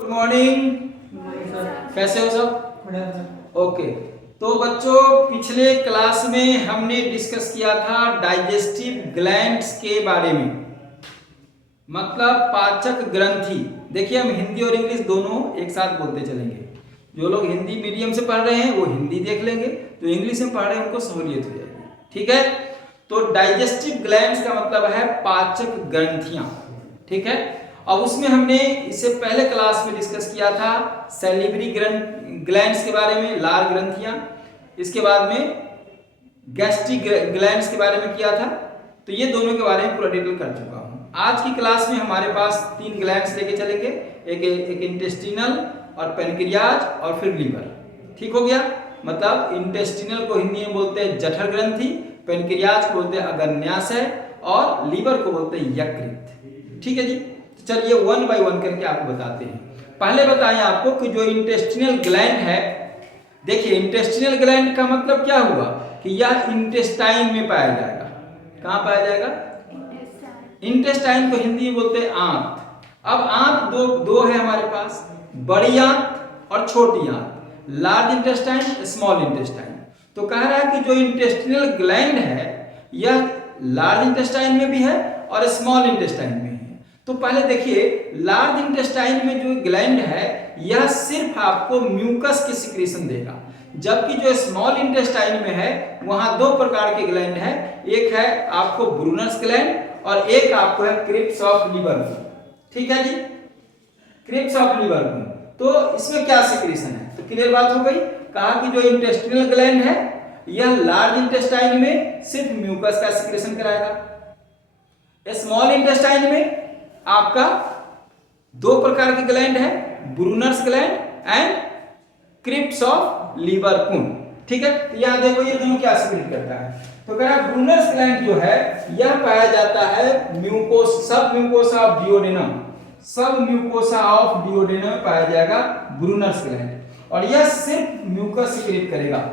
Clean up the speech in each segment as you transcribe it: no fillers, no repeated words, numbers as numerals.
Good morning. कैसे हो सब? ओके। तो बच्चों, पिछले क्लास में हमने डिस्कस किया था डाइजेस्टिव ग्लैंड्स के बारे में, मतलब पाचक ग्रंथि। देखिए, हम हिंदी और इंग्लिश दोनों एक साथ बोलते चलेंगे। जो लोग हिंदी मीडियम से पढ़ रहे हैं वो हिंदी देख लेंगे, जो इंग्लिश में पढ़ रहे हैं उनको सहूलियत हो जाएगी। ठीक है? तो डाइजेस्टिव ग्लैंड्स का मतलब है पाचक ग्रंथियां। ठीक है? अब उसमें हमने इससे पहले क्लास में डिस्कस किया था सैलिवरी ग्लैंड्स के बारे में, लार ग्रंथियां। इसके बाद में गैस्ट्रिक ग्लैंड्स के बारे में किया था। तो ये दोनों के बारे में पूरा डिटेल कर चुका हूं। आज की क्लास में हमारे पास 3 ग्लैंड्स लेके चलेंगे, एक इंटेस्टिनल और पेनक्रियाज और फिर लीवर। ठीक हो गया? मतलब इंटेस्टिनल को हिंदी में बोलते हैं जठर ग्रंथि, पेनक्रियाज को बोलते हैं अग्न्याशय और लीवर को बोलते हैं यकृत। ठीक है जी? तो चलिए 1 बाय 1 करके आपको बताते हैं। पहले बताएं आपको कि जो इंटेस्टिनल ग्लैंड है, देखिए इंटेस्टिनल ग्लैंड का मतलब क्या हुआ कि यह इंटेस्टाइन में पाया जाएगा। कहां पाया जाएगा? इंटेस्टाइन को हिंदी में बोलते हैं आंत। अब आंत दो है हमारे पास, बड़ी आंत और छोटी आंत, लार्ज इंटेस्टाइन, स्मॉल इंटेस्टाइन। तो कह रहा है कि जो इंटेस्टिनल ग्लैंड है यह लार्ज इंटेस्टाइन में भी है और स्मॉल इंटेस्टाइन में है। तो पहले देखिए, लार्ज इंटेस्टाइन में जो ग्लैंड है यह सिर्फ आपको म्यूकस की सिक्रीशन देगा, जबकि जो स्मॉल इंटेस्टाइन में है वहां 2 प्रकार के ग्लैंड है। एक है आपको ब्रूनर्स ग्लैंड और एक आपको है क्रिप्स ऑफ लिबर। ठीक है जी? Cripps of Libre. तो इसमें क्या सिक्रीशन है? तो क्लियर बात हो गई। कहा कि जो इंटेस्टिनल ग्लैंड है यह लार्ज इंटेस्टाइन में सिर्फ म्यूकस का सिक्रीशन कराएगा। स्मॉल इंटेस्टाइन में आपका 2 प्रकार के ग्लैंड है, Brunner's gland and crypts of Lieberkühn. ठीक है? तो यहां देखो ये दोनों क्या सिक्रीट करता है। तो कह रहा ब्रूनर्स ग्लैंड जो है यह पाया जाता है सब म्यूकोसा ऑफ डिओडेनम, सब म्यूकोसा ऑफ डिओडेनम में पाया जाएगा ब्रूनर्स ग्लैंड, और यह सिर्फ म्यूकस सिक्रीट करेगा।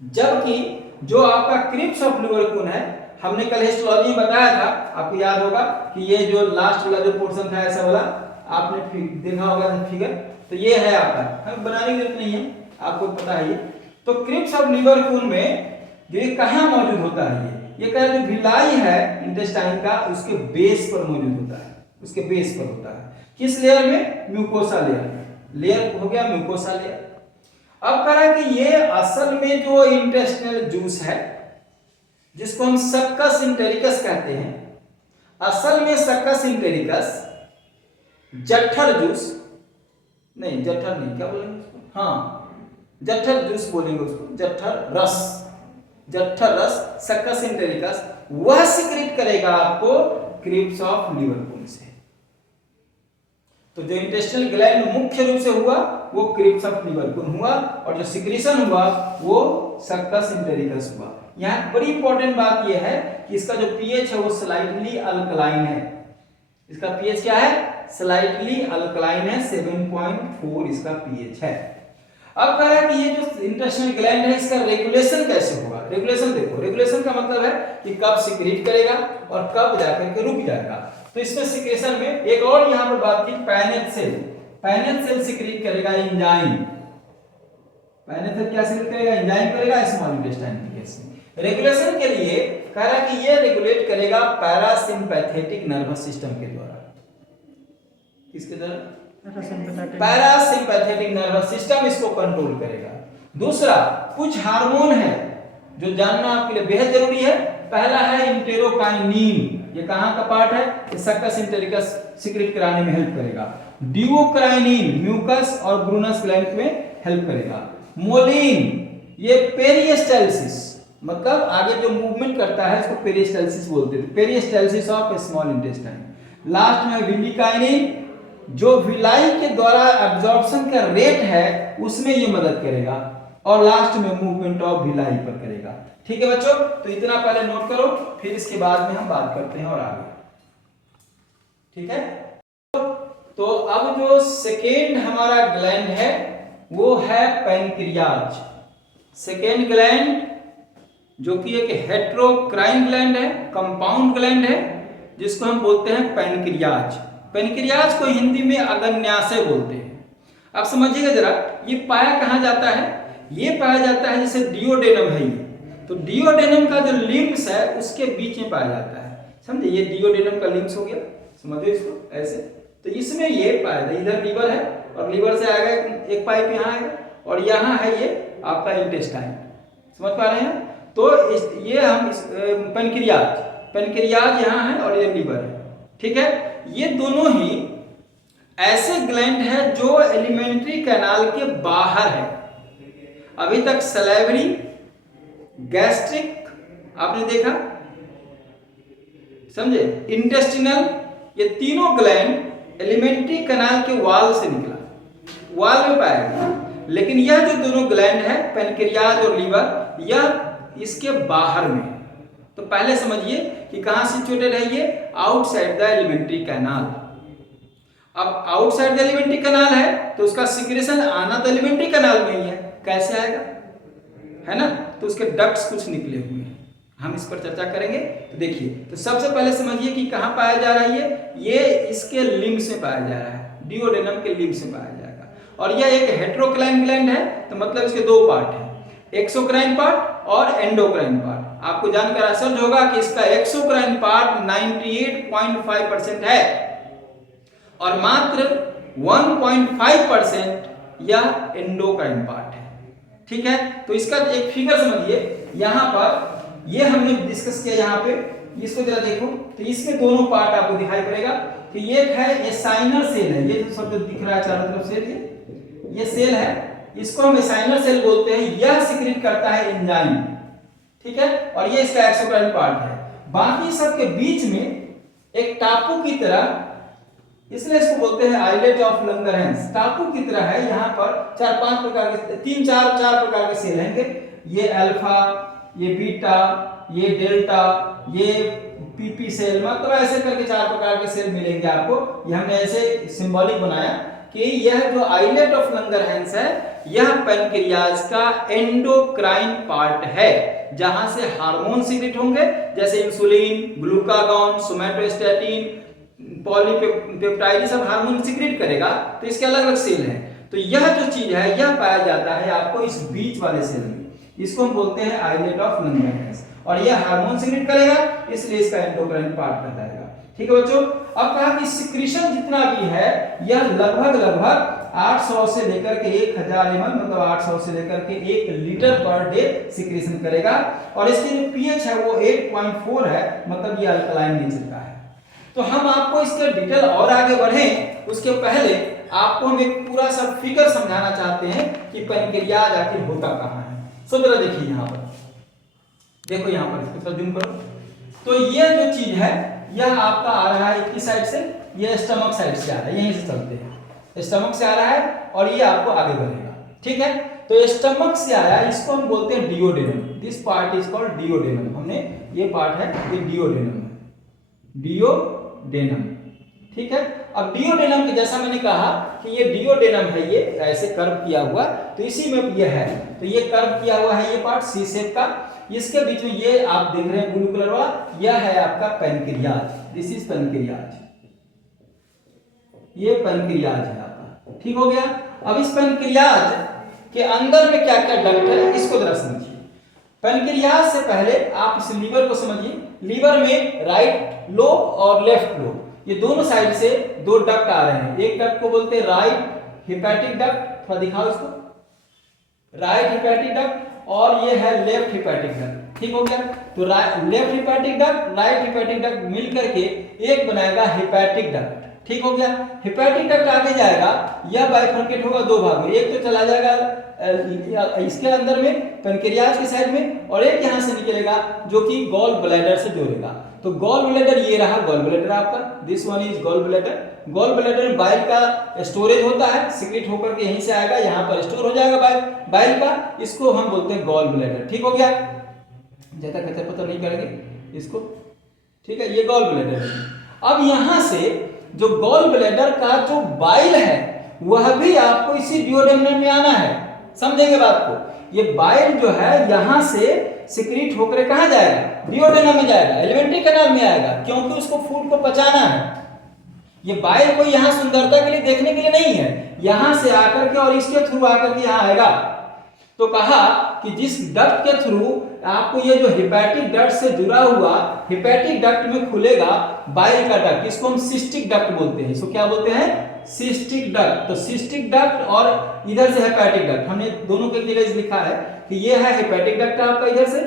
जबकि जो आपका क्रिप्स ऑफ लिबर कुंड है, हमने कल हिस्टोलॉजी में बताया था, आपको याद होगा कि ये जो लास्ट वाला जो पोर्शन था ऐसा वाला, आपने देखा होगा फिगर। तो ये है आपका, हम बनाने की जरूरत नहीं है, आपको पता है ये। तो क्रिप्स ऑफ लिबर कुंड में जो ये कहां मौजूद होता है, ये कह रहे जो भिलाई है इंटेस्टाइन का उसके बेस पर मौजूद होता है, उसके बेस पर होता है। किस लेयर में? म्यूकोसा लेयर हो गया म्यूकोसा लेयर। अब कह रहा है कि ये असल में जो इंटेस्टिनल जूस है जिसको हम सक्कस इंटेरिकस कहते हैं, असल में सक्कस इंटेरिकस जठर जूस नहीं, जठर नहीं, क्या बोलेंगे उसको? हाँ, जठर जूस बोलेंगे उसको, जठर रस सक्कस इंटेरिकस वह सिक्रीट करेगा आपको क्रिप्स ऑफ लिबर कुंड से। तो जो इंटेस्टिनल ग्लैंड मुख्य रूप से हुआ वो क्रिप्स ऑफ लिबर कुंड हुआ, और जो सिक्रीशन हुआ वो सक्कस इंटेरिकस हुआ। यहाँ बड़ी इंपॉर्टेंट बात यह है कि इसका जो पीएच है वो स्लाइटली अल्कलाइन है। इसका पीएच क्या है? स्लाइटली अल्कलाइन है, 7.4 इसका पीएच है। अब कह रहा है कि ये जो इंटेस्टिनल ग्लैंड है इसका रेगुलेशन कैसे होगा? रेगुलेशन देखो, रेगुलेशन का मतलब है कि कब सिक्रीट करेगा और कब जाकर के रुक जाएगा। तो इसमें सिक्रेशन में एक और यहां पर बात की, पैनेट सेल सिक्रीट करेगा एंजाइम। पैनेट सेल क्या सिक्रीट करेगा? एंजाइम करेगा स्मॉल इंटेस्टाइन के केस में। रेगुलेशन के लिए कह रहा है कि ये रेगुलेट करेगा पैरासिम्पैथेटिक नर्वस सिस्टम के द्वारा। किसके द्वारा? पैरासिम्पैथेटिक नर्वस सिस्टम इसको कंट्रोल करेगा। दूसरा, कुछ हार्मोन है जो जानना आपके लिए बेहद जरूरी है। पहला है इंटेरोकाइनिन, ये कहां का पार्ट है? ये सक्कस इंटेरिकस सिक्रीट कराने में हेल्प करेगा। ड्यूओक्राइनिन म्यूकस और ब्रूनस ग्लैंड में हेल्प करेगा। मोलिन ये पेरिस्टाल्सिस, मतलब आगे जो मूवमेंट करता है इसको पेरिस्टाल्सिस बोलते हैं, peristalsis of small intestine. Last में विलिकाइनिन जो विलाई के द्वारा एब्जॉर्प्शन का रेट है उसमें ये मदद करेगा, और लास्ट में मूवमेंट ऑफ विलाई पर करेगा। ठीक है बच्चों? तो इतना पहले नोट करो, फिर इसके बाद में हम बात करते हैं और आगे। ठीक है? तो अब जो सेकेंड हमारा ग्लैंड है वो है पेनक्रियाज। सेकेंड ग्लैंड जो कि एक हेट्रोक्राइन ग्लैंड है, कंपाउंड ग्लैंड है, जिसको हम बोलते हैं पेनक्रियाज। पेनक्रियाज को हिंदी में अग्न्याशय बोलते हैं। अब समझिएगा जरा, ये पाया कहाँ जाता है? ये पाया जाता है जैसे डिओडेनम है ये, तो डिओडेनम का जो लिम्स है उसके बीच में पाया जाता है, समझे? ये डिओडेनम का लिम्स हो गया, समझो इसको ऐसे। तो इसमें ये पाया जाता है, इधर लीवर है और लीवर से आएगा एक पाइप यहाँ आएगा और यहाँ है ये आपका इंटेस्टाइन, समझ पा रहे हैं? तो ये हम पेनक्रियाज यहाँ है और ये लीवर है, ठीक है? ये दोनों ही ऐसे ग्लैंड है जो एलिमेंट्री कैनाल के बाहर है। अभी तक सलाइवरी, गैस्ट्रिक आपने देखा, समझे? इंटेस्टिनल, ये तीनों ग्लैंड एलिमेंट्री कैनाल के वॉल से निकला, वॉल में पाया गया। लेकिन यह जो दोनों ग्लैंड है पेनक्रियाज और लीवर, यह इसके बाहर में है। तो पहले समझिए कि कहां सिचुएटेड है ये? Outside the alimentary canal. अब आउटसाइड द एलिमेंट्री कैनाल है तो उसका सिक्रेशन आना तो एलिमेंट्री कैनाल में ही है, कैसे आएगा, है ना? तो उसके डक्ट्स कुछ निकले हुए हैं, हम इस पर चर्चा करेंगे। तो देखिए, तो सबसे पहले समझिए कि कहां पाया जा रहा है ये इसके लिम्स में पाया जा रहा है, डिओडेनम के लिम्स में पाया जाएगा। और यह एक हेटेरोक्लाइन ग्लैंड है, तो मतलब इसके दो पार्ट हैं, एक्सोक्राइन पार्ट और एंडोक्राइन पार्ट। आपको जानकर आश्चर्य होगा कि इसका एक्सोक्राइन पार्ट 98.5% है और मात्र 1.5% यह एंडोक्राइन पार्ट है, ठीक है? तो इसका एक फिगर समझिए, यहां पर ये हमने डिस्कस किया, यहाँ पे इसको जरा देखो, तो इसमें दोनों पार्ट आपको दिखाई पड़ेगा कि ये है एसाइनर सेल है, ये सब जो दिख रहा है चारों तरफ से ये सेल है, इसको हम एसाइनर सेल बोलते हैं। यह सिक्रीट करता है एंजाइम, ठीक है? और ये इसका एक्सोक्राइन पार्ट है। बाकी सब के बीच में एक टापू की तरह, इसलिए इसको बोलते हैं आइलेट ऑफ लंगरहैंस, टापू की तरह है। यहाँ पर 4-5 प्रकार के, 3-4 प्रकार के सेल हैं, ये अल्फा, ये बीटा, ये डेल्टा, ये पीपी सेल, मतलब ऐसे करके 4 प्रकार के सेल मिलेंगे आपको। ये हमने ऐसे सिंबॉलिक बनाया कि यह जो आइलेट ऑफ लंगरहैंस है यह पेनक्रियाज का एंडोक्राइन पार्ट है, जहां से हार्मोन सीक्रेट होंगे जैसे इंसुलिन, ग्लूकागॉन, सोमैटोस्टैटिन, पॉलीपेप्टाइड, सब हार्मोन सीक्रेट करेगा। तो इसके अलग अलग सेल हैं। तो यह जो चीज है यह पाया जाता है आपको इस बीच वाले सेल में, इसको हम बोलते हैं आइलेट ऑफ लंगरहैंस, और यह हार्मोन सीक्रेट करेगा, इसलिए इसका एंडोक्राइन पार्ट कहलाएगा, ठीक है बच्चों? अब कहा कि सिक्रीशन जितना भी है यह लगभग 800 से लेकर के 1000 ml, मतलब 800 से लेकर के 1 लीटर पर डे सिक्रीशन करेगा। और इसकी जो पीएच है वो 8.4 है, मतलब ये अल्कलाइन नेचर का है। तो हम आपको इसके डिटेल और आगे बढ़ें उसके पहले आपको हम एक पूरा सा फिगर समझाना चाहते हैं कि पेनक्रियाज आखिर होता कहाँ है। सो जरा देखिए, यहाँ पर देखो, यहाँ पर इसको जूम करो, तो ये जो चीज है यह आपका आ रहा है किस साइड से? ये स्टमक साइड से आ रहा है, यहीं से चलते हैं, स्टमक से आ रहा है और ये आपको आगे बढ़ेगा, ठीक है? तो स्टमक से आया, इसको हम बोलते हैं duodenum, this part is called duodenum. हमने ये पार्ट है, ये डिओडेनम है, डिओडेनम, ठीक है? अब डिओडेनम के जैसा मैंने कहा कि ये डिओडेनम है, ये ऐसे कर्व किया हुआ, तो इसी में ये है, तो ये कर्व किया हुआ है ये पार्ट सी शेप का, इसके बीच में ये आप देख रहे हैं ब्लू कलर वाला, यह है आपका पेनक्रियाज, दिस इज पेनक्रियाज, ये पेनक्रियाज है आपका, ठीक हो गया? अब इस पेनक्रियाज के अंदर में क्या क्या डक्ट है इसको जरा समझिए। पेनक्रियाज से पहले आप इस लीवर को समझिए, लीवर में राइट लोब और लेफ्ट लोब, ये दोनों साइड से 2 डक्ट आ रहे हैं। एक डक्ट को बोलते हैं राइट हेपेटिक डक्ट, थोड़ा दिखाओ इसको, राइट हेपेटिक डक्ट, और ये है लेफ्ट हेपेटिक डक्ट, ठीक हो गया? तो left hepatic duct, right hepatic duct मिलकर के एक बनाएगा हेपेटिक डक्ट, ठीक हो गया? हेपेटिक डक्ट आगे जाएगा, यह बाइफर्केट होगा 2 भाग में, एक तो चला जाएगा इसके अंदर में पेनक्रियाज की साइड में, और एक यहां से निकलेगा जो कि गॉल ब्लैडर से जोड़ेगा। तो गॉल ब्लैडर ये रहा, गॉल ब्लैडर आपका, this one is gall bladder. Gall bladder में बाइल का स्टोरेज होता है, सीक्रेट होकर के यहीं से आएगा, यहाँ पर स्टोर हो जाएगा बाइल का, इसको हम बोलते हैं गॉल ब्लैडर, ठीक हो गया? ज्यादा कचर पतर नहीं करेंगे इसको, ठीक है? ये गॉल ब्लैडर है। अब यहां से जो गॉल ब्लैडर का जो बाइल है वह भी आपको इसी डिओडेनम में आना है, समझेंगे बात को? ये बाइल जो है यहां से सिक्रीट होकर कहां जाएगा? डिओडेनम में जाएगा, एलिमेंट्री कैनाल में आएगा, क्योंकि उसको फूड को पचाना है। ये बाइल कोई यहाँ सुंदरता के लिए देखने के लिए नहीं है, यहां से आकर के और इसके थ्रू आकर के यहाँ आएगा। तो कहा कि जिस डक्ट के थ्रू आपको ये जो हेपेटिक डक्ट से जुड़ा हुआ हेपेटिक डक्ट में खुलेगा बाइल का डक्ट, इसको हम सिस्टिक डक्ट बोलते हैं। इसको क्या बोलते हैं? Cystic duct. तो सिस्टिक डक्ट और इधर से हेपेटिक डक्ट, हमने दोनों के लिए लिखा है कि ये है हेपेटिक डक्ट आपका इधर से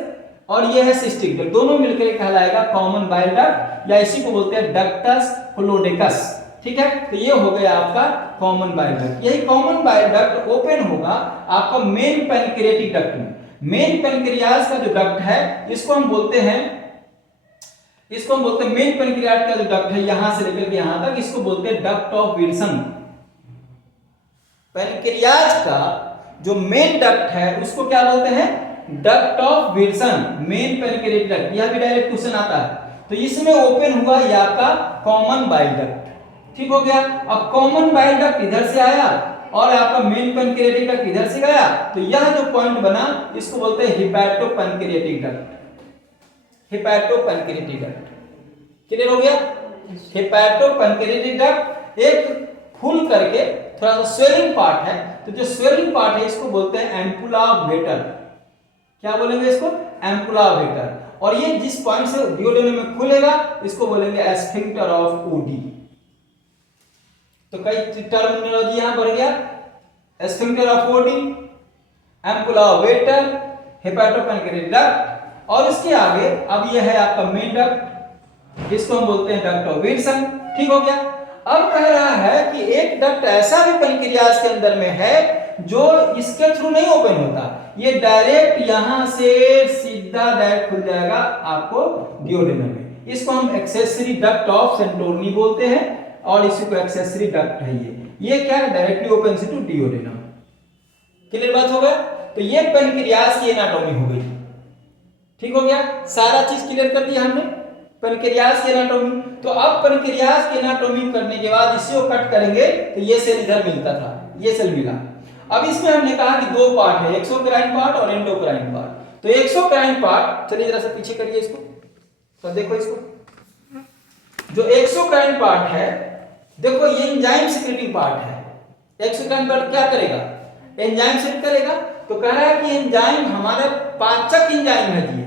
और ये है सिस्टिक डक्ट, दोनों मिलकर कहलाएगा कॉमन बाइल डक्ट, या इसी को बोलते हैं डक्टस फ्लोडेकस। ठीक है, तो ये हो गया आपका कॉमन बाइल डक्ट। यही कॉमन बाइल डक्ट ओपन होगा आपका मेन पैनक्रियाटिक डक्ट में। मेन पैनक्रियाज का जो डक्ट है इसको हम बोलते हैं मेन पैनक्रियाट का जो डक्ट है यहां से लेकर के यहां तक, इसको बोलते हैं डक्ट ऑफ विल्सन। पैनक्रियाज का जो मेन डक्ट है उसको क्या बोलते हैं? Duct of Wilson, main pancreatic duct. यह भी डायरेक्ट क्वेश्चन आता है। तो इसमें ओपन हुआ ये आपका कॉमन बाइल डक्ट। ठीक हो गया। अब कॉमन बाइल डक्ट इधर से आया और आपका मेन पैनक्रियाटिक डक्ट इधर से गया, तो यह जो पॉइंट बना इसको बोलते हैं हेपेटोपैनक्रियाटिक डक्ट। हेपेटोपैनक्रियाटिक डक्ट क्लियर हो गया? हेपेटोपैनक्रियाटिक डक्ट एक फुल करके थोड़ा सा स्वेलिंग पार्ट है, तो जो स्वेलिंग पार्ट है इसको बोलते हैं एम्पुला वेटर। क्या बोलेंगे इसको? Ampulla waiter. और ये जिस पॉइंट से डियोडेनम में खुलेगा इसको बोलेंगे एस्फिंक्टर ऑफ ओडी। तो कई टर्मिनोलॉजी यहां बढ़ गया, sphincter of Oddi, ampulla Vater, hepatopancreatic duct, और इसके आगे अब यह है आपका मेन डक्ट, इसको हम बोलते हैं डक्ट ऑफ विल्सन। ठीक हो गया। अब कह रहा है कि एक डक्ट ऐसा भी पैनक्रियाज के अंदर में है जो इसके थ्रू नहीं ओपन होता, ये डायरेक्ट यहां से सीधा डायरेक्ट खुल जाएगा आपको डियोडेनम में। इसको हम एक्सेसरी डक्ट ऑफ सेंटोरनी बोलते हैं और इसी को एक्सेसरी डक्ट है ये क्या है? Directly open to duodenum. Clear बात हो गया? तो ये पैनक्रियाज की एनाटॉमी हो गई। ठीक हो गया, सारा चीज क्लियर कर दिया हमने पैनक्रियाज की एनाटॉमी। तो अब पैनक्रियाज की एनाटॉमी करने के बाद इसी को कट करेंगे तो ये सेल इधर मिलता था, ये सेल मिला। अब इसमें हमने कहा कि दो पार्ट है, एक्सोक्राइन पार्ट और एंडोक्राइन पार्ट। तो एक्सोक्राइन पार्ट, चलिए जरा सा पीछे करिए इसको, तो देखो इसको, जो एक्सोक्राइन पार्ट है देखो ये एंजाइम सिक्रेटिंग पार्ट है। एक्सोक्राइन पार्ट क्या करेगा? एंजाइम सेक्रेट करेगा। तो कह रहा है कि एंजाइम हमारा पाचक एंजाइम है जी।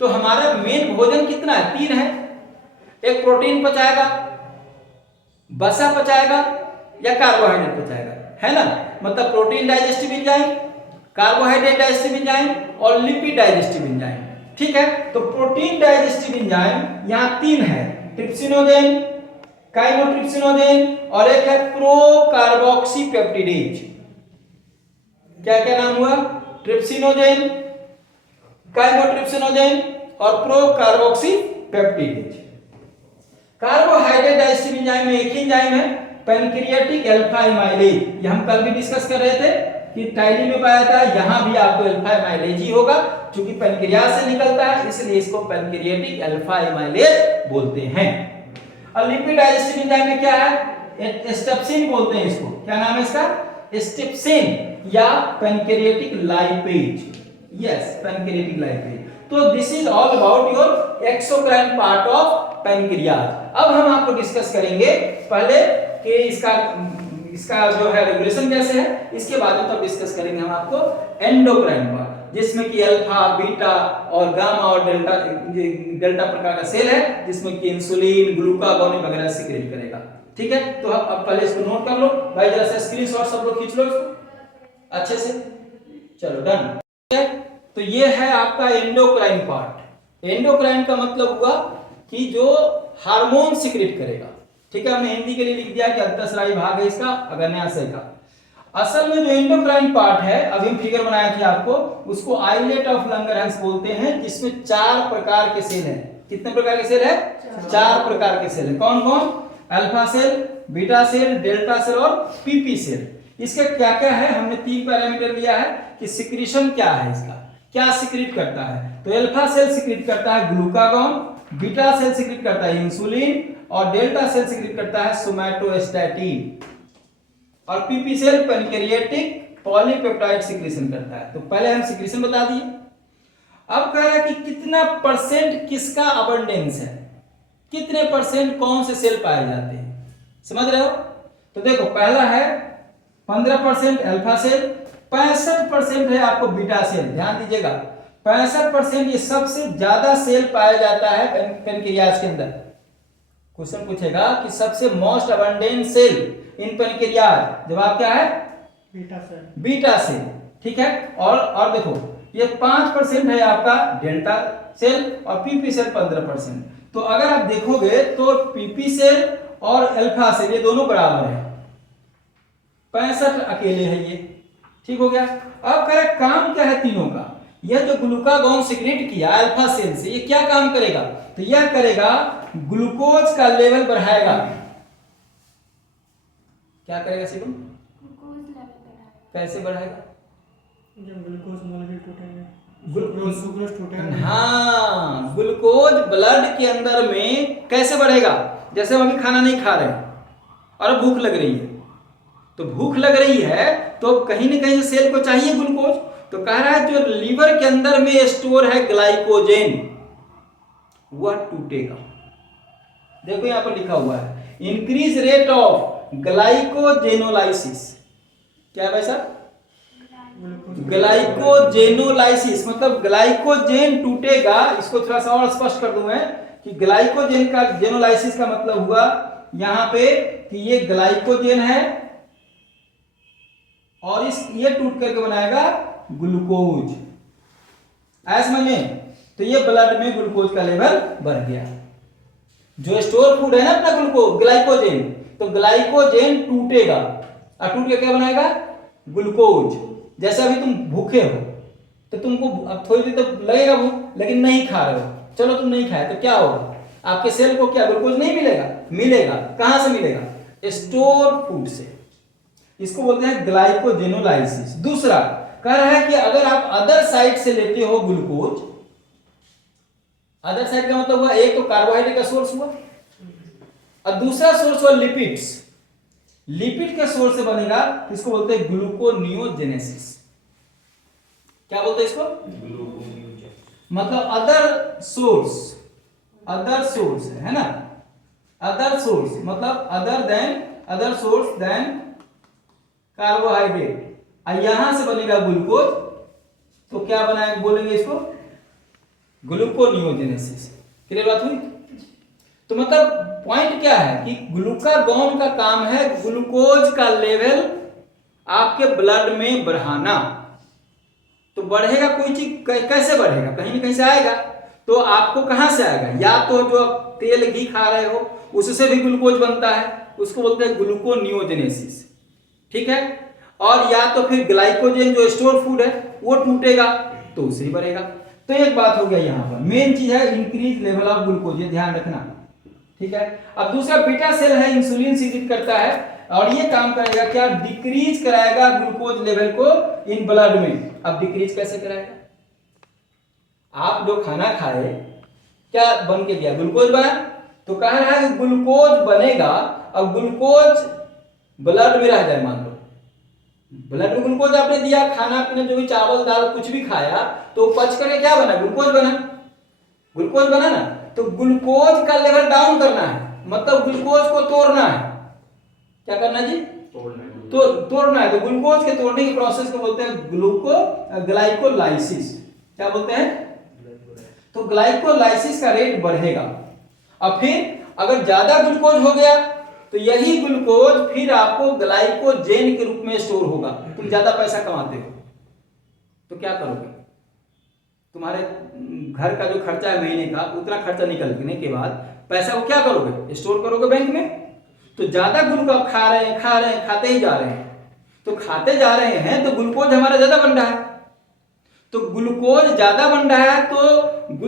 तो हमारा मेन भोजन कितना है? 3 है। एक प्रोटीन पचाएगा, वसा पचाएगा या कार्बोहाइड्रेट पचाएगा, है ना? मतलब protein digestive enzyme, carbohydrate digestive enzyme और लिपिड डाइजेस्टिव एंजाइम। ठीक है, तो प्रोटीन डाइजेस्टिव एंजाइम यहां 3 है, ट्रिप्सिनोजेन, काइमोट्रिप्सिनोजेन और एक है प्रोकार्बोक्सीपेप्टिडेज। क्या क्या नाम हुआ? ट्रिप्सिनोजेन, काइमोट्रिप्सिनोजेन और प्रोकार्बोक्सीपेप्टिडेज। कार्बोहाइड्रेट डाइजेस्टिव एंजाइम में एक ही एंजाइम है, पैनक्रियाटिक अल्फा एमाइलेज। ये हम कल भी डिस्कस कर रहे थे कि टाइलिन में पाया था, यहां भी आपको अल्फा एमाइलेज ही होगा, क्योंकि पैनक्रियाज से निकलता है इसलिए इसको पैनक्रियाटिक अल्फा एमाइलेज बोलते हैं। और लिपिड डाइजेस्टिव एंजाइम में क्या है? स्टेप्सिन बोलते हैं इसको। क्या नाम है इसका? स्टेप्सिन या pancreatic lipase. Yes, pancreatic lipase. तो this is all about your exocrine part of pancreas. अब हम आपको डिस्कस करेंगे पहले कि इसका जो है रेगुलेशन कैसे है, इसके बाद में तब डिस्कस करेंगे हम आपको एंडोक्राइन पार्ट, जिसमें कि अल्फा, बीटा और गामा और डेल्टा प्रकार का सेल है, जिसमें कि इंसुलिन, ग्लूकागोन वगैरह सीक्रेट करेगा। ठीक है, तो अब पहले इसको नोट कर लो भाई, जरा सा स्क्रीनशॉट सब लोग खींच लो इसको अच्छे से। चलो डन। ठीक है, तो ये है आपका एंडोक्राइन पार्ट। एंडोक्राइन का मतलब हुआ कि जो हार्मोन सीक्रेट करेगा। ठीक है, हमने हिंदी के लिए लिख दिया कि अंतःस्रावी भाग है इसका, अग्न्याशय का। असल में जो एंडोक्राइन पार्ट है, अभी हम फिगर बनाए थे आपको, उसको आइलेट ऑफ लंगरहंस बोलते हैं, जिसमें 4 प्रकार के सेल हैं। कितने प्रकार के सेल है? 4 प्रकार के सेल है। कौन कौन? Alpha cell, beta cell, delta cell और पीपी सेल। इसके क्या क्या है? हमने 3 पैरामीटर लिया है कि सिक्रीशन क्या है इसका, क्या सिक्रीट करता है। तो अल्फा सेल सिक्रीट करता है ग्लूकागॉन, बीटा सेल सिक्रीट करता है इंसुलिन और डेल्टा सेल सिक्रीट करता है सोमैटोस्टैटिन और PP cell pancreatic polypeptide secretion करता है। तो पहले हम सिक्रीशन बता दिए। अब कह रहा है कि कितना परसेंट किसका अबंडेंस है, कितने परसेंट कौन से सेल पाए जाते हैं। समझ रहे हो? तो देखो पहला है 15% अल्फा सेल, 65% है आपको बीटा सेल। ध्यान दीजिएगा 65% ये सबसे ज्यादा सेल पाया जाता है पेनक्रियाज के अंदर। क्वेश्चन पूछेगा कि सबसे मोस्ट अबंडेंट सेल इन पेनक्रियाज, जवाब क्या है? Beta cell. बीटा सेल, ठीक है। और देखो ये 5% है आपका डेल्टा सेल और पीपी सेल 15%। तो अगर आप देखोगे तो पीपी सेल और अल्फा सेल ये दोनों बराबर है, 65 अकेले है ये, ठीक हो गया। अब कह रहे काम क्या है तीनों का? यह जो ग्लूकागॉन सिक्रेट किया अल्फा सेल से, ये क्या काम करेगा? तो यह करेगा ग्लूकोज का लेवल बढ़ाएगा। क्या करेगा शिवम? ग्लूकोज लेवल बढ़ाएगा। कैसे बढ़ाएगा? जब ग्लूकोज मॉलिक्यूल टूटेंगे, ग्लूकोज सुक्रोज टूटेगा। हाँ, ग्लूकोज ब्लड के अंदर में कैसे बढ़ेगा? जैसे हम अभी खाना नहीं खा रहे हैं और भूख लग रही है, तो भूख लग रही है तो कहीं ना कहीं सेल को चाहिए ग्लूकोज। तो कह रहा है जो लीवर के अंदर में स्टोर है ग्लाइकोजेन, वह टूटेगा। देखो यहां पर लिखा हुआ है इंक्रीज रेट ऑफ ग्लाइकोजेनोलाइसिस। क्या है भाई साहब? ग्लाइकोजेनोलाइसिस मतलब ग्लाइकोजेन टूटेगा। इसको थोड़ा सा और स्पष्ट कर दूं मैं कि ग्लाइकोजेन का जेनोलाइसिस का मतलब हुआ यहां पे कि ये ग्लाइकोजेन है और ये टूट करके बनाएगा ग्लूकोज। ऐसा समझे? तो ये ब्लड में ग्लूकोज का लेवल बढ़ गया। जो स्टोर फूड है ना अपना ग्लूकोज ग्लाइकोजेन, तो ग्लाइकोजेन टूटेगा और टूट के क्या बनाएगा? ग्लूकोज। जैसे अभी तुम भूखे हो तो तुमको अब थोड़ी देर तो लगेगा भूख, लेकिन नहीं खा रहे हो, चलो तुम नहीं खाए तो क्या होगा? आपके सेल को क्या ग्लूकोज नहीं मिलेगा? मिलेगा। कहां से मिलेगा? स्टोर फूड से। इसको बोलते हैं ग्लाइकोजेनोलाइसिस। दूसरा कह रहा है कि अगर आप अदर साइड से लेते हो ग्लूकोज, अदर साइड का मतलब हुआ एक तो कार्बोहाइड्रेट का सोर्स हुआ और दूसरा सोर्स हुआ लिपिड्स। लिपिड के सोर्स से बनेगा, इसको बोलते हैं ग्लूकोनियोजेनेसिस। क्या बोलते हैं इसको? मतलब अदर सोर्स, अदर सोर्स है ना, अदर सोर्स मतलब अदर सोर्स देन कार्बोहाइड्रेट, और यहां से बनेगा ग्लूकोज। तो क्या बनाएगा बोलेंगे इसको? ग्लूकोनियोजेनेसिस। क्लियर बात हुई? तो मतलब पॉइंट क्या है कि ग्लूकागॉन का काम है ग्लूकोज का लेवल आपके ब्लड में बढ़ाना। तो बढ़ेगा कोई चीज कैसे बढ़ेगा? कहीं ना कहीं से आएगा। तो आपको कहां से आएगा? या तो जो तेल घी खा रहे हो उससे भी ग्लूकोज बनता है, उसको बोलते हैं ग्लूकोनियोजेनेसिस, ठीक है। और या तो फिर ग्लाइकोजेन जो स्टोर फूड है वो टूटेगा तो उससे ही बढ़ेगा। तो एक बात हो गया, यहां पर मेन चीज है इंक्रीज लेवल ऑफ ग्लूकोज, ये ध्यान रखना, ठीक है। अब दूसरा बीटा सेल है, इंसुलिन सीक्रेट करता है और ये काम करेगा क्या? डिक्रीज कराएगा ग्लूकोज लेवल को इन ब्लड में। अब डिक्रीज कैसे कराएगा? आप जो खाना खाए क्या बन के गया? ग्लूकोज बना। तो कह रहा है ग्लूकोज बनेगा और ग्लूकोज ब्लड में रह जाए। मान लो ब्लड में ग्लूकोज आपने दिया, खाना पीना जो भी चावल दाल कुछ भी खाया तो पच करके क्या बना? ग्लूकोज बना। ग्लूकोज बना ना, तो ग्लूकोज का लेवल डाउन करना है, मतलब ग्लूकोज को तोड़ना है। क्या करना जी? तोड़ना है। तो ग्लूकोज के तोड़ने की प्रोसेस को बोलते हैं ग्लाइकोलाइसिस। क्या बोलते हैं? तो ग्लाइकोलाइसिस का रेट बढ़ेगा और फिर अगर ज्यादा ग्लूकोज हो गया तो यही ग्लूकोज फिर आपको ग्लाइकोजेन के रूप में स्टोर होगा। तुम ज्यादा पैसा कमाते हो तो क्या करोगे? तुम्हारे घर का जो खर्चा है महीने का, उतना खर्चा निकलने के बाद पैसा को क्या करोगे? स्टोर करोगे बैंक में। तो ज्यादा ग्लूकोज खा रहे हैं खाते ही जा रहे हैं, तो खाते जा रहे हैं तो ग्लूकोज हमारा ज्यादा बन रहा है। तो ग्लूकोज ज्यादा बन रहा है तो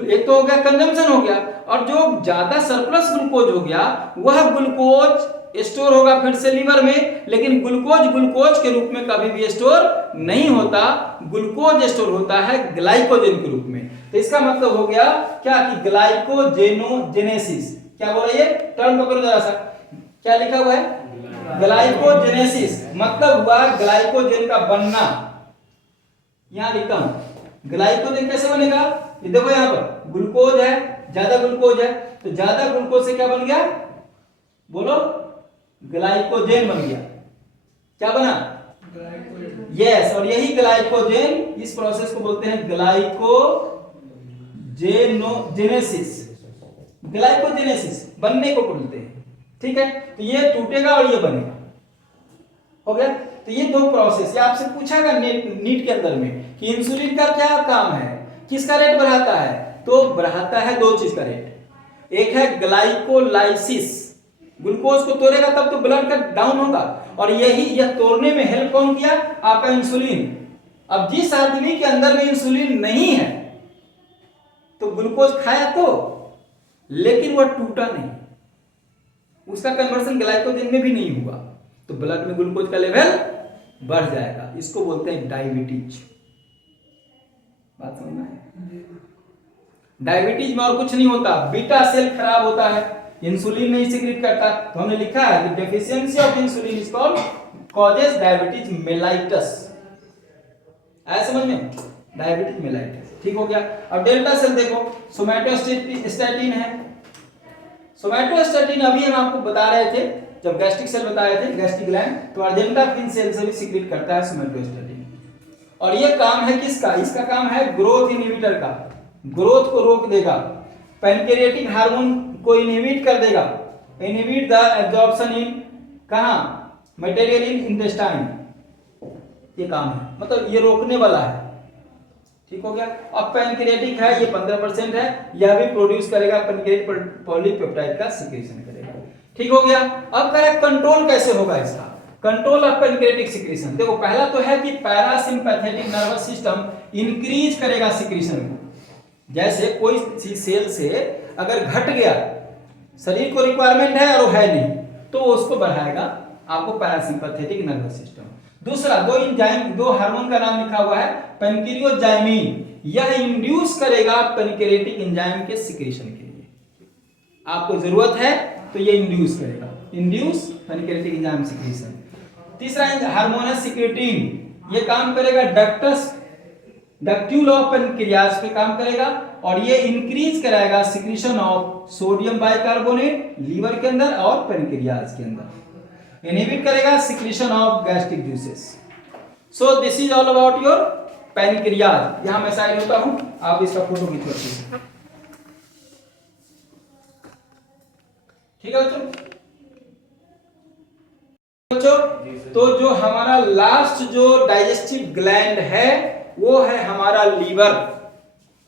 एक तो हो गया कंजम्पशन हो गया, और जो ज्यादा सरप्लस ग्लूकोज हो गया वह ग्लूकोज स्टोर होगा फिर से लीवर में, लेकिन ग्लूकोज के रूप में कभी भी स्टोर नहीं होता। ग्लूकोज स्टोर होता है ग्लाइकोजेन के रूप में। तो इसका मतलब हो गया क्या कि ग्लाइकोजेनोजेनेसिस। क्या बोला ये टर्म पकड़ो जरा सा, क्या लिखा हुआ है? ग्लाइकोजेनेसिस मतलब हुआ ग्लाइकोजेन का बनना। यहां लिखता हूं ग्लाइकोजेन कैसे बनेगा? ये देखो यहां पर ग्लूकोज है, ज्यादा ग्लूकोज है, तो ज्यादा ग्लूकोज से क्या बन गया? बोलो ग्लाइकोजेन बन गया। क्या बना? ग्लाइकोजेन। यस, और यही ग्लाइकोजेन, इस प्रोसेस को बोलते हैं ग्लाइकोजेनेसिस। ग्लाइकोजेनेसिस बनने को बोलते हैं। ठीक है, तो ये टूटेगा और ये बनेगा। हो गया। तो ये दो प्रोसेस, ये आपसे पूछागा नीट के अंदर में कि इंसुलिन का क्या काम है, किसका रेट बढ़ाता है? तो बढ़ाता है दो चीज का रेट। एक है ग्लाइकोलाइसिस, ग्लूकोज को तोड़ेगा तब तो ब्लड का डाउन होगा, और यह तोड़ने में हेल्प कौन किया? आपका इंसुलिन। अब जिस आदमी के अंदर में इंसुलिन नहीं है तो ग्लूकोज खाया तो, लेकिन वह टूटा नहीं, उसका कन्वर्सन ग्लाइकोजन में भी नहीं हुआ, तो ब्लड में ग्लूकोज का लेवल बढ़ जाएगा। इसको बोलते हैं डायबिटीज। बात समझ में आया? डायबिटीज में और कुछ नहीं होता, बीटा सेल खराब होता है, इंसुलिन नहीं सिक्रीट करता, तो हमने लिखा है कि deficiency of insulin is called causes diabetes mellitus. आया समझ में? Diabetes mellitus. ठीक हो गया। अब डेल्टा सेल देखो, सोमैटोस्टैटिन है। सोमैटोस्टैटिन अभी हम आपको बता रहे थे जब गैस्ट्रिक सेल बता रहे थे, गैस्ट्रिक ग्लैंड, तो अर्जेंटाफिन सेल से भी सिक्रीट करता है सोमैटोस्टैटिन। और ये काम है किसका? इसका काम है ग्रोथ इनहिबिटर का, ग्रोथ को रोक देगा। पैनक्रियाटिक हार्मोन को इनहिबिट कर देगा, इनहिबिट द एब्जॉर्प्शन इन कहां? Material in intestine. ये काम है, मतलब ये रोकने वाला है। ठीक हो गया। अब पैनक्रियाटिक है, ये 15% है, यह भी प्रोड्यूस करेगा, पैनक्रियाटिक पॉलीपेप्टाइड का सिक्रीशन करेगा। ठीक हो गया। अब कह रहा है कंट्रोल कैसे होगा इसका? Control of pancreatic secretion. देखो पहला तो है कि पैरासिम्पैथेटिक नर्वस सिस्टम इंक्रीज करेगा सिक्रीशन को। जैसे कोई सेल से अगर घट गया, शरीर को रिक्वायरमेंट है और वो है नहीं, तो उसको बढ़ाएगा आपको पैरासिम्पैथेटिक नर्वस सिस्टम। दूसरा, दो एंजाइम, दो हार्मोन का नाम लिखा हुआ है पैनक्रियोजाइमिन, यह इंड्यूस करेगा पैनक्रियाटिक एंजाइम के सिक्रीशन के लिए। आपको जरूरत है तो ये इंड्यूस करेगा, इंड्यूस पैनक्रियाटिक एंजाइम सिक्रीशन। तीसरा हार्मोन है सिक्रेटिन, ये काम करेगा डक्ट्यूल ऑफ पैनक्रियाज पे काम करेगा, और ये इंक्रीज कराएगा secretion of sodium bicarbonate liver के अंदर और पैनक्रियाज के अंदर, इनहिबिट करेगा secretion of gastric juices. So this is all about your pancreas. यहां मैं साइड होता हूं, आप इसका फोटो खींचो अच्छे से। ठीक है बच्चों, तो जो हमारा लास्ट जो डाइजेस्टिव ग्लैंड है वो है हमारा लीवर।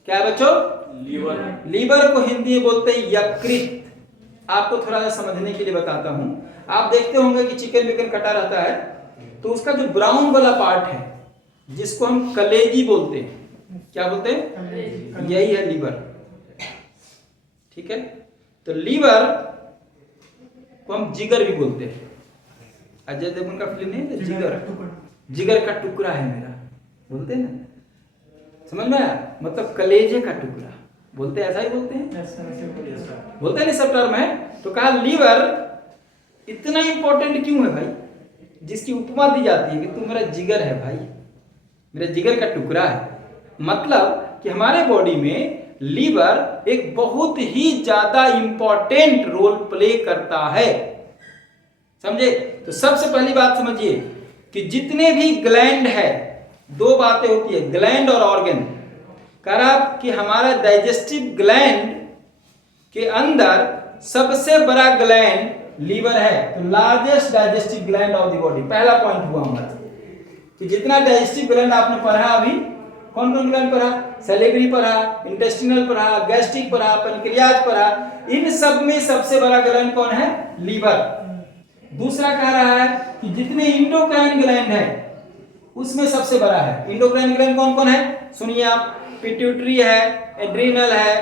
क्या है बच्चों? लीवर। लीवर को हिंदी में बोलते हैं यकृत। आपको थोड़ा सा समझने के लिए बताता हूं। आप देखते होंगे कि चिकन विकन कटा रहता है, तो उसका जो ब्राउन वाला पार्ट है जिसको हम कलेजी बोलते हैं, क्या बोलते हैं? यही है लीवर। ठीक है, तो लीवर को हम जिगर भी बोलते हैं। अजय देवगन का फिल्म नहीं है जिगर, जिगर का टुकड़ा है मेरा, बोलते हैं ना, समझ में आया? मतलब कलेजे का टुकड़ा बोलते हैं, ऐसा ही बोलते हैं, बोलते हैं ना, सब टर्म है। तो कहा लीवर इतना इंपॉर्टेंट क्यों है भाई, जिसकी उपमा दी जाती है कि तू मेरा जिगर है भाई, मेरा जिगर का टुकड़ा है। मतलब कि हमारे बॉडी में लीवर एक बहुत ही ज्यादा इंपॉर्टेंट रोल प्ले करता है, समझे? तो सबसे पहली बात समझिए कि जितने भी ग्लैंड है, दो बातें होती है, ग्लैंड और ऑर्गन। कह रहा कि हमारा डाइजेस्टिव ग्लैंड के अंदर सबसे बड़ा ग्लैंड लीवर है, तो largest digestive gland of the body. पहला पॉइंट हुआ हमारा कि जितना डाइजेस्टिव ग्लैंड आपने पढ़ा अभी, कौन कौन ग्लैंड पढ़ा? सैलिवरी पढ़ा, इंटेस्टिनल पढ़ा, गैस्ट्रिक पढ़ा, पैनक्रियाज पढ़ा, इन सब में सबसे बड़ा ग्लैंड कौन है? लीवर। दूसरा कह रहा है कि जितने इंडोक्राइन ग्लैंड है उसमें सबसे बड़ा है। इंडोक्राइन ग्लैंड कौन कौन है? सुनिए आप, पिट्यूटरी है, एड्रिनल है,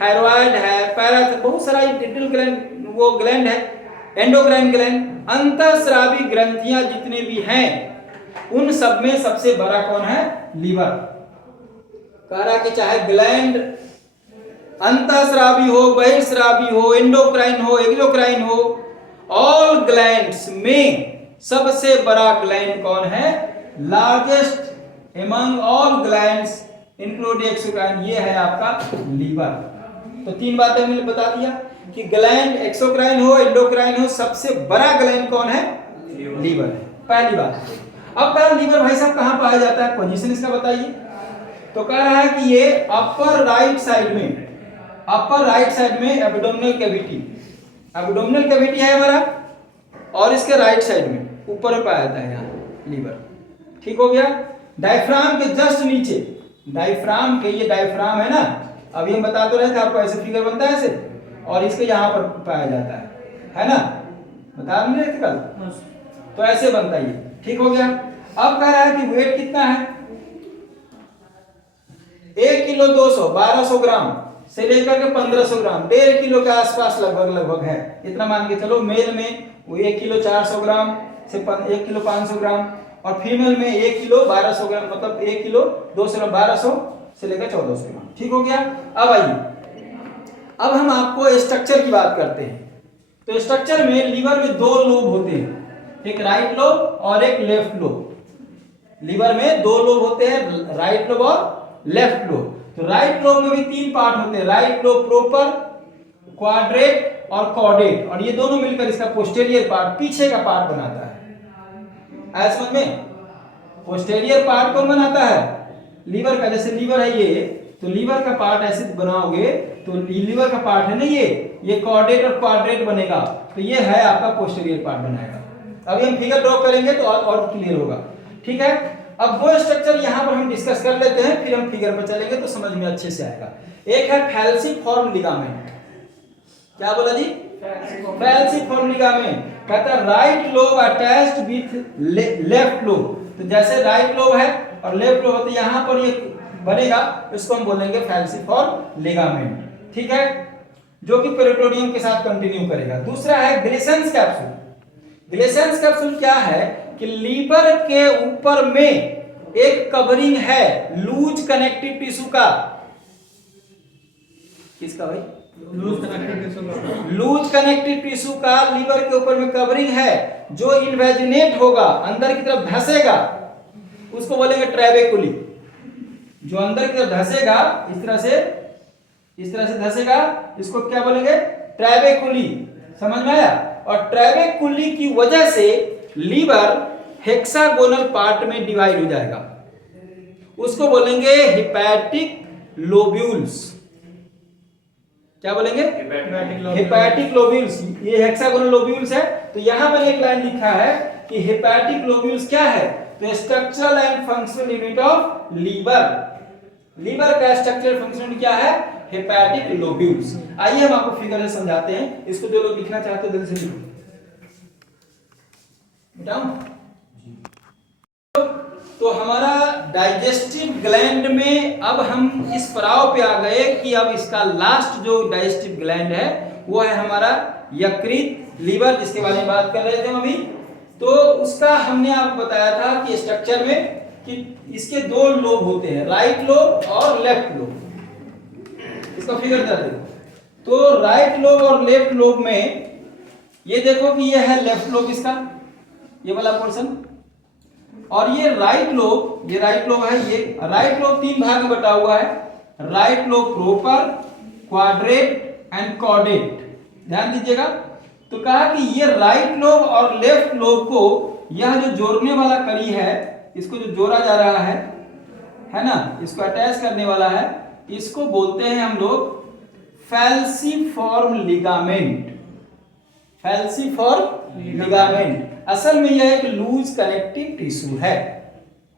थायराइड है, पैराथायरॉयड, बहुत सारा इंडोक्राइन ग्लैंड, वो ग्लैंड है, एंडोक्राइन ग्लैंड। अंतःस्रावी ग्रंथियां जितने भी हैं उन सब में सबसे बड़ा कौन है? लीवर। कह रहा कि चाहे ग्लैंड अंतःस्रावी हो, बहिर्स्रावी हो, एंडोक्राइन हो, एक्सोक्राइन हो, ऑल ग्लैंड्स में सबसे बड़ा ग्लैंड कौन है? Largest among all glands including exocrine, ये है आपका लीवर। तो तीन बातें मैंने बता दिया। कि ग्लैंड एक्सोक्राइन हो एंडोक्राइन हो, सबसे बड़ा ग्लैंड कौन है? लीवर है। पहली बात। अब कहा लीवर भाई साहब कहाँ पाया जाता है, पोजीशन इसका बताइए। तो कह रहा है कि ये अपर राइट साइड में एब्डोमिनल कैविटी, एब्डोमिनल कैविटी है हमारा, और इसके राइट साइड में ऊपर पाया जाता है यहाँ लीवर। ठीक हो गया। डायफ्राम के जस्ट नीचे, डायफ्राम के, ये डायफ्राम है ना, अभी हम बता तो रहे थे आपको, ऐसे फिगर बनता है ऐसे, और इसके यहाँ पर पाया जाता है ना, बता नहीं रहे थे कल, हाँ, तो ऐसे बनता है ये। ठीक हो गया। अब कह रहा है कि वेट कितना है, 1 किलो 200 1200 ग्राम से लेकर के 1500 ग्राम, 1.5 किलो के आसपास लगभग है, इतना मान के चलो। मेल में वो 1 किलो 400 ग्राम से 1 किलो 500 ग्राम, और फीमेल में 1 किलो 1200 ग्राम, मतलब 1 किलो 200 ग्राम, 1200 से लेकर 1400 ग्राम। ठीक हो गया। अब आइए, अब हम आपको स्ट्रक्चर की बात करते हैं। तो स्ट्रक्चर में लीवर में 2 लोब होते हैं, एक राइट लोब और एक लेफ्ट लोब। लीवर में 2 लोब होते हैं, राइट लोब और लेफ्ट लोब। तो राइट लोब में भी 3 पार्ट होते हैं, राइट लोब प्रॉपर, क्वाड्रेट और कॉर्डेट, और ये दोनों मिलकर इसका पोस्टेरियर पार्ट, पीछे का पार्ट बनाता है। ऐसा समझ में, पोस्टेरियर पार्ट कौन बनाता है? लीवर का। जैसे लीवर है ये, तो लीवर का पार्ट ऐसे बनाओगे तो लीवर का पार्ट है ना ये कॉर्डेट और क्वाड्रेट बनेगा, तो ये है आपका पोस्टेरियर पार्ट बनाएगा। अभी हम फिगर ड्रॉ करेंगे तो और क्लियर होगा। ठीक है। अब वो स्ट्रक्चर यहां पर हम डिस्कस कर लेते हैं, फिर हम फिगर पर चलेंगे तो समझ में अच्छे से आएगा। एक है फैल्सीफॉर्म लिगामेंट। क्या बोला जी? फैल्सीफॉर्म लिगामेंट। कहता है right lobe attached with left lobe. तो जैसे राइट लोब है और लेफ्ट लोब, तो यहां पर ये बनेगा, इसको हम बोलेंगे फैल्सीफॉर्म लिगामेंट। ठीक है, जो कि पेरिटोनियम के साथ कंटिन्यू करेगा। दूसरा है ग्लिसन्स कैप्सूल। ग्लिसन्स कैप्सूल क्या है कि लीवर के ऊपर में एक कवरिंग है लूज कनेक्टिव टिश्यू का। किसका भाई? लूज कनेक्टिव टिश्यू का। लूज कनेक्टिव टिश्यू का लीवर के ऊपर में कवरिंग है, जो इन्वेजिनेट होगा, अंदर की तरफ धसेगा, उसको बोलेंगे ट्रेबेकुली। जो अंदर की तरफ धसेगा, इस तरह से धसेगा, इसको क्या बोलेंगे? ट्रेबेकुली। समझ में आया? और ट्रेबेकुली की वजह से लीवर हेक्सागोनल पार्ट में डिवाइड हो जाएगा, उसको बोलेंगे हेपेटिक लोब्यूल्स। क्या बोलेंगे? Hepatic lobules. ये हेक्सागोनल लोब्यूल्स है। तो यहां पर एक लाइन लिखा है कि हेपेटिक लोब्यूल्स क्या है? तो structural and functional unit of liver. Liver का स्ट्रक्चरल फंक्शन क्या है? Hepatic lobules. आइए हम आपको फिगर से समझाते हैं। इसको जो लोग लिखना चाहते हैं जल्दी से लिखो। तो हमारा डाइजेस्टिव ग्लैंड में अब हम इस पड़ाव पे आ गए कि अब इसका लास्ट जो डाइजेस्टिव ग्लैंड है वो है हमारा यकृत, लीवर, जिसके बारे में बात कर रहे थे हम अभी। तो उसका हमने आपको बताया था कि स्ट्रक्चर में कि इसके 2 लोब होते हैं, राइट लोब और लेफ्ट लोब। इसका फिगर कर दो। तो राइट लोब और लेफ्ट लोब में ये देखो कि ये है लेफ्ट लोब, इसका ये वाला पोर्शन, और ये राइट लोब है। ये राइट लोब 3 भाग में बटा हुआ है, right lobe proper, quadrate and caudate. ध्यान दीजिएगा। तो कहा कि ये राइट लोब और लेफ्ट लोब को, यह जो जोड़ने वाला कड़ी है, इसको जो जोड़ा जा रहा है ना, इसको अटैच करने वाला है, इसको बोलते हैं हम लोग फैल्सीफॉर्म लिगामेंट। फैल्सीफॉर्म लिगामेंट। असल में यह एक लूज कनेक्टिव टिश्यू है।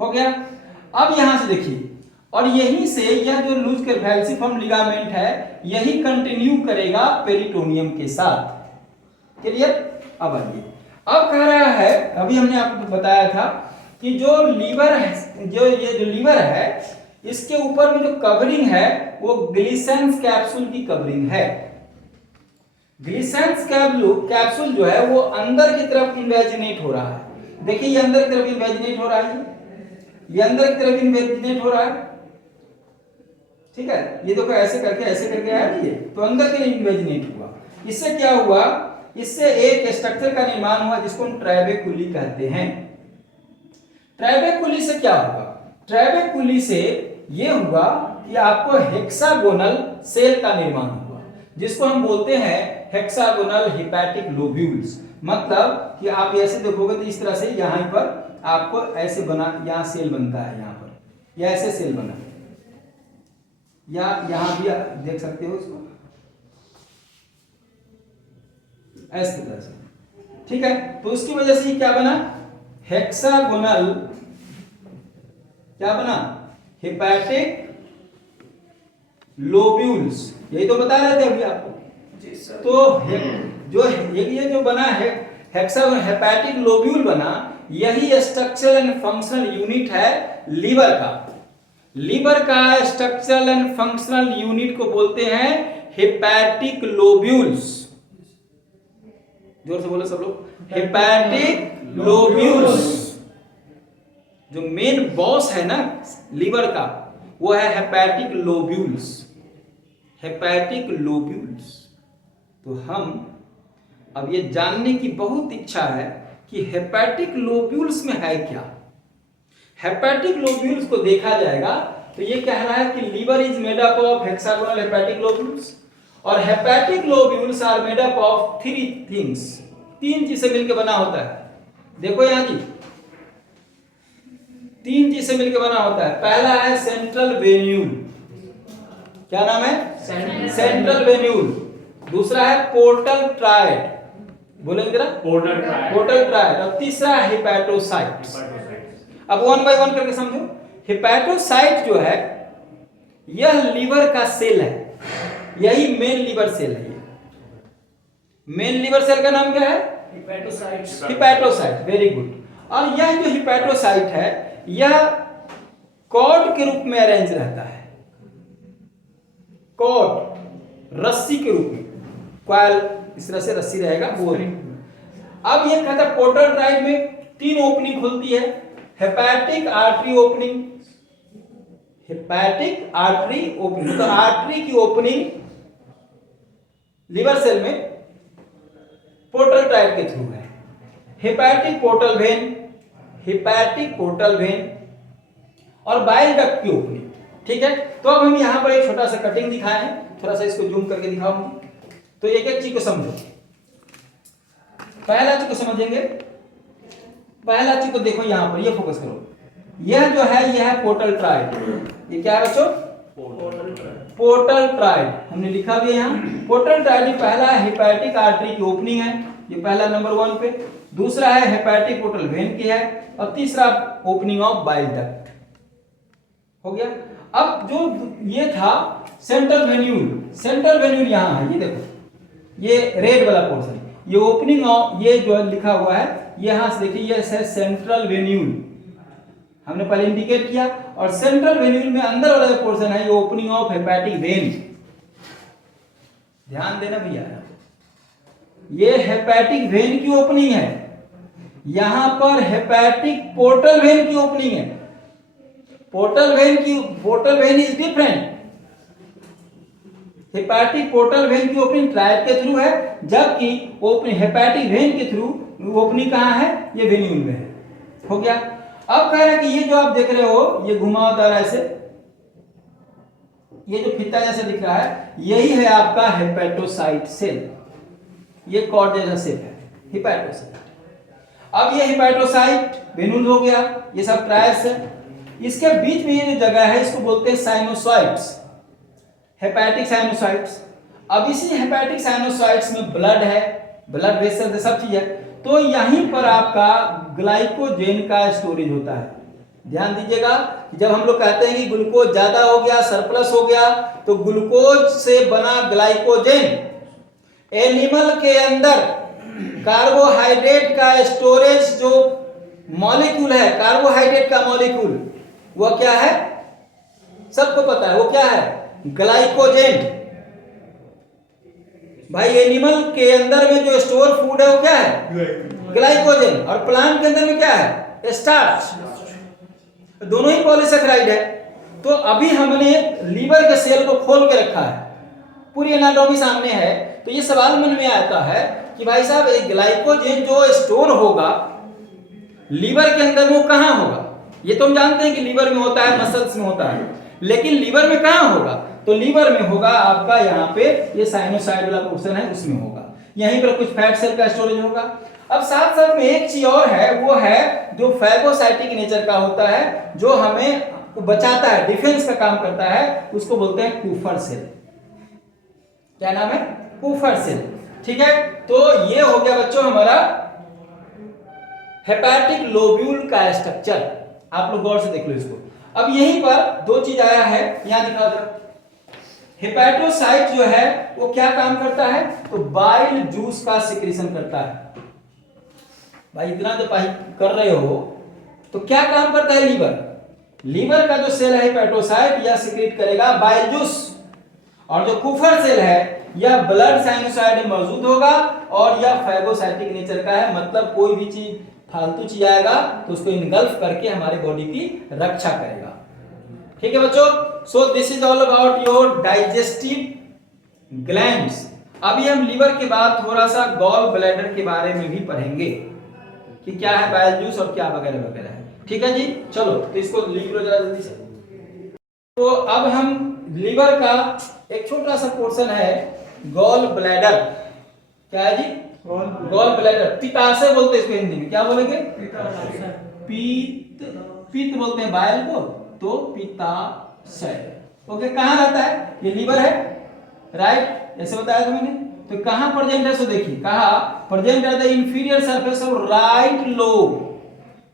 हो गया। अब यहां से देखिए, और यहीं से यह जो लूज के फैल्सीफॉर्म लिगामेंट है, यही कंटिन्यू करेगा पेरिटोनियम के साथ। क्लियर? अब आइए, अब कह रहा है, अभी हमने आपको बताया था कि जो लीवर है, ये जो लीवर है, इसके ऊपर में जो कवरिंग है वो ग्लिसन्स कैप्सूल की कवरिंग है। ग्लिसन्स कैप्सूल जो है वो अंदर की तरफ इन्वेजिनेट हो रहा है। देखिए ये अंदर की तरफ इन्वेजिनेट हो रहा है, ये अंदर की तरफ इन्वेजिनेट हो रहा है। ठीक है, ये देखो ऐसे करके आया ये, तो अंदर के लिए इन्वेजिनेट हुआ। इससे क्या हुआ? इससे एक स्ट्रक्चर का निर्माण हुआ जिसको हम ट्रेबेकुली कहते हैं। ट्रेबेकुली से क्या हुआ? ट्रेबेकुली से ये हुआ कि आपको हेक्सागोनल सेल का निर्माण हुआ। जिसको हम बोलते हैं हेक्सागोनल हेपेटिक लोब्यूल्स। मतलब कि आप ऐसे देखोगे तो इस तरह से यहाँ पर आपको ऐसे बना, यहाँ सेल बनता है यहाँ पर, या ऐसे सेल बना, या यहाँ भी आप देख सकते हो इसको ऐसे तरह से, ठीक है। तो उसकी वजह से क्या बना, हेक्सागोनल, क्या बना, हेपेटिक लोब्यूल्स। यही तो बता रहे थे अभी आपको। तो जो ये जो बना है हेक्सागोनल हेपेटिक लोब्यूल बना, यही स्ट्रक्चरल एंड फंक्शनल यूनिट है लीवर का। लीवर का स्ट्रक्चरल एंड फंक्शनल यूनिट को बोलते हैं हेपेटिक लोब्यूल्स। जोर से बोलो सब लोग, हेपेटिक लोब्यूल्स। जो मेन बॉस है ना लीवर का, वो है हेपेटिक लोब्यूल्स, हेपेटिक लोब्यूल्स। तो हम अब ये जानने की बहुत इच्छा है कि हेपेटिक लोब्यूल्स में है क्या। हेपेटिक लोब्यूल्स को देखा जाएगा तो ये कह रहा है कि liver is made up of hexagonal hepatic lobules, और hepatic lobules are made up of 3 things. 3 चीज से मिलकर बना होता है। देखो यहां जी, 3 चीज से मिलकर बना होता है। पहला है सेंट्रल वेन्यूल, क्या नाम है, सेंट्रल वेन्यूल। दूसरा है पोर्टल ट्रायड, बोलेंगे जरा, पोर्टल ट्रायड। और तीसरा है हेपेटोसाइट्स। अब 1 बाय 1 करके समझो। हेपेटोसाइट जो है यह लीवर का सेल है, यही मेन लीवर सेल है। ये मेन लीवर सेल का नाम क्या है, हेपेटोसाइट। Very good. और यह जो हेपेटोसाइट है यह कॉर्ड के रूप में अरेंज रहता है, कॉर्ड, रस्सी के रूप में, कॉइल इस तरह से रस्सी रहेगा वो। अब ये कहता है पोर्टल ट्रायड में 3 ओपनिंग खुलती है। Hepatic artery opening, hepatic artery opening, तो आर्टरी की ओपनिंग लीवर सेल में पोर्टल ट्रायड के थ्रू है। Hepatic portal vein, hepatic portal vein, और बाइल डक्ट की ओपनिंग, ठीक है। तो अब हम यहां पर एक छोटा सा कटिंग दिखाए हैं, थोड़ा सा इसको जूम करके दिखाऊंगी, तो एक एक चीज को समझो। पहला चीज को समझेंगे, पहला चीज को देखो यहां पर, ये फोकस करो। यह जो है यह है पोर्टल ट्रायड। ये क्या है बच्चों, पोर्टल ट्रायड। हमने लिखा भी है यहां पोर्टल ट्रायड। पहला हेपेटिक आर्टरी की ओपनिंग है, ये पहला नंबर 1 पे। दूसरा है हेपेटिक पोर्टल वेन की है, और तीसरा ओपनिंग ऑफ बाइल डक्ट हो गया। अब जो ये था सेंट्रल वेन्यूल, सेंट्रल वेन्यूल यहां है, ये देखो, ये रेड वाला पोर्शन, ये ओपनिंग ऑफ, ये जो लिखा हुआ है यहां से देखिए, ये है सेंट्रल वेन्यूल, हमने पहले इंडिकेट किया। और सेंट्रल वेन्यूल में अंदर वाला जो पोर्शन है ये ओपनिंग ऑफ हेपेटिक वेन। ध्यान देना भैया, ये हेपेटिक वेन की ओपनिंग है, यहां पर हेपेटिक पोर्टल वेन की ओपनिंग है। Portal vein is different. Hepatic portal vein की ओपनिंग ट्रायड के थ्रू है, जबकि ओपनिंग हेपेटिक वेन के थ्रू ओपनिंग कहां है, ये वेन्यूल में है। हो गया। अब कह रहा है कि ये जो आप देख रहे हो ये घुमावदार ऐसे, ये जो फीता जैसा दिख रहा है यही है आपका हेपेटोसाइट सेल, ये कॉर्ड जैसा सेल है हेपेटोसाइट। अब ये हेपेटोसाइट वेन्यूल हो गया, ये सब ट्रायड्स है। इसके बीच में ये जो जगह है इसको बोलते हैं साइनोसॉइड्स, हेपेटिक साइनोसॉइड्स। अब इसी हेपेटिक साइनोसॉइड्स में ब्लड है, ब्लड वेसल है, सब चीज है। तो यहीं पर आपका ग्लाइकोजेन का स्टोरेज होता है। ध्यान दीजिएगा, जब हम लोग कहते हैं कि ग्लूकोज ज्यादा हो गया, सरप्लस हो गया, तो ग्लूकोज से बना ग्लाइकोजेन एनिमल के अंदर कार्बोहाइड्रेट का स्टोरेज जो मॉलिक्यूल है, कार्बोहाइड्रेट का मॉलिक्यूल, वह क्या है, सबको पता है, वो क्या है, ग्लाइकोजेन। भाई एनिमल के अंदर में जो स्टोर फूड है वो क्या है, ग्लाइकोजेन। और प्लांट के अंदर में क्या है, स्टार्च। दोनों ही पॉलीसेकेराइड है। तो अभी हमने लीवर के सेल को खोल के रखा है, पूरी एनाटॉमी सामने है। तो ये सवाल मन में आता है कि भाई साहब एक ग्लाइकोजेन जो स्टोर होगा लीवर के अंदर, वो कहां होगा। ये तो हम जानते हैं कि लीवर में होता है, मसल्स में होता है, लेकिन लीवर में कहां होगा। तो लीवर में होगा आपका यहाँ पे ये साइनोसाइड वाला पोर्शन है उसमें होगा, यहीं पर कुछ फैट सेल का स्टोरेज होगा। अब साथ साथ में एक चीज और है, वो है जो फैगोसाइटिक नेचर का होता है, जो हमें बचाता है, डिफेंस का काम करता है, उसको बोलते हैं कुफर सेल। क्या नाम है? कुफर सेल। ठीक है, तो ये हो गया बच्चों हमारा हेपेटिक लोब्यूल का स्ट्रक्चर। आप लोग गौर से देख लो इसको। अब यहीं पर दो चीज आया है, यहां दिखा दो। हेपेटोसाइट जो है वो क्या काम करता है? तो बाइल जूस का सिक्रीशन करता है। भाई इतना तो कर रहे हो, तो क्या काम करता है लीवर? लीवर का जो सेल है हेपेटोसाइट, यह सिक्रीट करेगा बाइल जूस, और जो कुफर सेल है यह ब्लड साइनोसाइड में मौजूद होगा, और यह फैगोसाइटिक नेचर का है, मतलब कोई भी चीज फालतू चीज आएगा तो उसको इनगल्फ करके हमारे बॉडी की रक्षा करेगा। ठीक है बच्चों, सो this is all about your digestive glands. अभी हम लीवर के बाद थोड़ा सा गॉल ब्लैडर के बारे में भी पढ़ेंगे कि क्या है बाइल जूस और क्या वगैरह वगैरह है। ठीक है जी, चलो तो इसको लिख लो जरा जल्दी से। तो अब हम लीवर का एक छोटा सा पोर्शन है गॉल ब्लैडर। क्या है जी? Gall bladder. पित्ताशय बोलते हैं इसको हिंदी में, क्या बोलेंगे? पित्त बोलते हैं बाइल को, तो पित्ताशय। ओके, कहाँ रहता है? ये लीवर है, राइट, ऐसे बताया था मैंने। तो कहाँ प्रेजेंट है? सो देखिए, कहा present at the inferior surface of right lobe.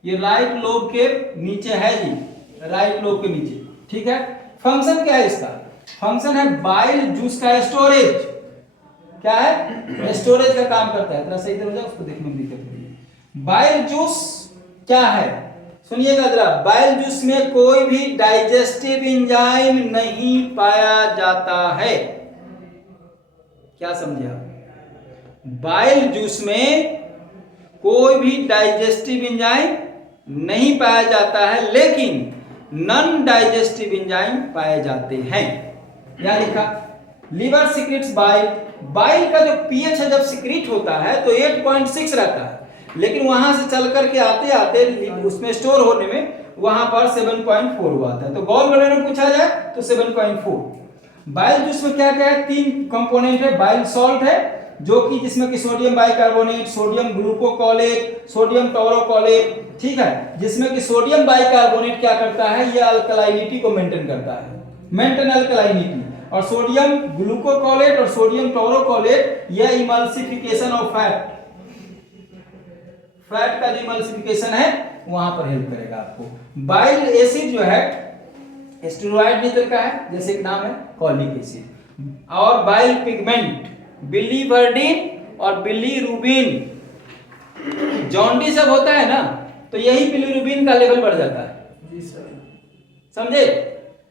ये राइट लोब के नीचे है जी, राइट लोब के नीचे। ठीक है, फंक्शन क्या है इसका? फंक्शन है बाइल जूस का स्टोरेज। क्या है? स्टोरेज का काम करता है। थोड़ा सही तरह से उसको देखने में दिक्कत होगी। बाइल जूस क्या है? सुनिएगा जरा, बाइल जूस में कोई भी डाइजेस्टिव एंजाइम नहीं पाया जाता है। क्या समझे आप? बाइल जूस में कोई भी डाइजेस्टिव एंजाइम नहीं पाया जाता है, लेकिन नॉन डाइजेस्टिव एंजाइम पाए जाते हैं। क्या लिखा? Liver secretes bile. बाइल का जो पीएच है जब सिक्रीट होता है तो 8.6 रहता है, लेकिन वहां से चल करके आते आते उसमें स्टोर होने में वहां पर 7.4 हुआ था। तो गॉल ब्लैडर में पूछा जाए तो 7.4। बाइल जूस में क्या क्या है? 3 कंपोनेंट है। बाइल सॉल्ट है, जो कि जिसमें कि sodium bicarbonate, sodium glycocholate, sodium taurocholate. ठीक है, जिसमें कि सोडियम बाइकार्बोनेट क्या करता है? यह अल्कलाइनिटी को मेंटेन करता है, मेंटेन अल्कलाइनिटी। और सोडियम ग्लूकोकोलेट और सोडियम टोरोकोलेट यह इमल्सिफिकेशन ऑफ फैट, फैट का जो इमल्सिफिकेशन है वहां पर हेल्प करेगा आपको। बाइल एसिड जो है स्टेरॉइड नेचर का है, जैसे एक नाम है कॉलिक एसिड। और बाइल पिगमेंट बिलीवर्डिन और बिलीरुबिन। जॉन्डिस जब होता है ना तो यही बिलीरुबिन का लेवल बढ़ जाता है, समझे?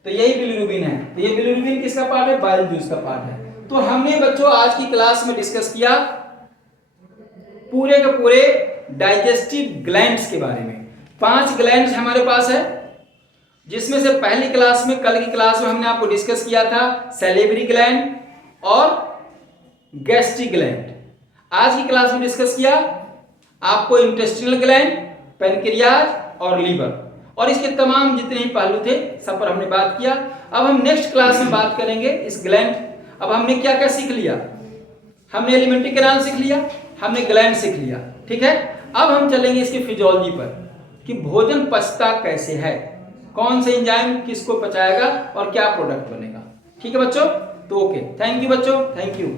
तो यही बिलीरुबिन है। तो ये बिलीरुबिन किसका पार्ट है? बाइल जूस का पार्ट है। तो हमने बच्चों आज की क्लास में डिस्कस किया पूरे के पूरे डाइजेस्टिव ग्लैंड्स के बारे में। 5 ग्लैंड्स हमारे पास है, जिसमें से पहली क्लास में, कल की क्लास में हमने आपको डिस्कस किया था सैलिवरी ग्लैंड और गैस्ट्रिक ग्लैंड। आज की क्लास में डिस्कस किया आपको इंटेस्टिनल ग्लैंड, पैनक्रियाज और लीवर, और इसके तमाम जितने ही पहलू थे सब पर हमने बात किया। अब हम नेक्स्ट क्लास में बात करेंगे इस ग्लैंड। अब हमने क्या क्या सीख लिया? हमने एलिमेंट्री कैनाल सीख लिया, हमने ग्लैंड सीख लिया। ठीक है, अब हम चलेंगे इसकी फिजियोलॉजी पर कि भोजन पचता कैसे है, कौन से एंजाइम किसको पचाएगा और क्या प्रोडक्ट बनेगा। ठीक है बच्चों, तो ओके, थैंक यू बच्चों, थैंक यू।